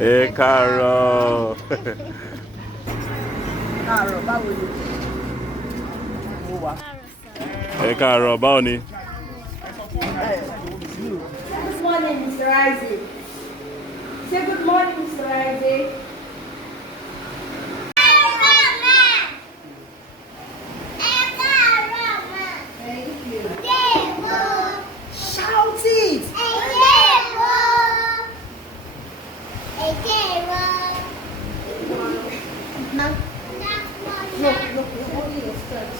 Ẹ káàárọ̀. Káàárọ̀, báwo ni? Mo wà. Ẹ káàárọ̀, báwo ni? Good morning, Mr. Isaac. Say good morning, Mr. Isaac. Thank you. Shout it! No, only a skirt.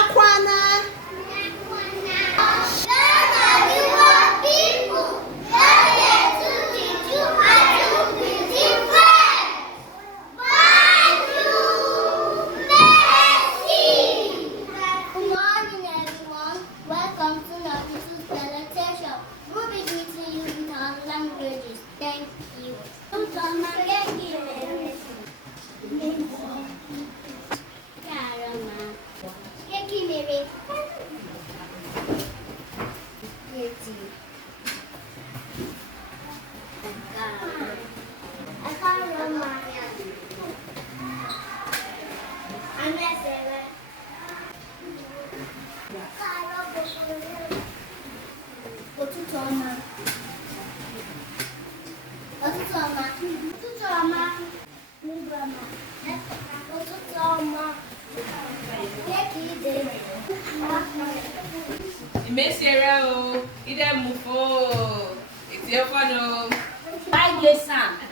Aquana! Thank you. Caramba. E aqui, Miri? E aqui? A caramba. A minha cela. Caramba. O tu toma. O tu toma. O tu toma. O tu toma. E aqui, dele. Imesera o, ide mufo, iti ofano. Bye, Sam.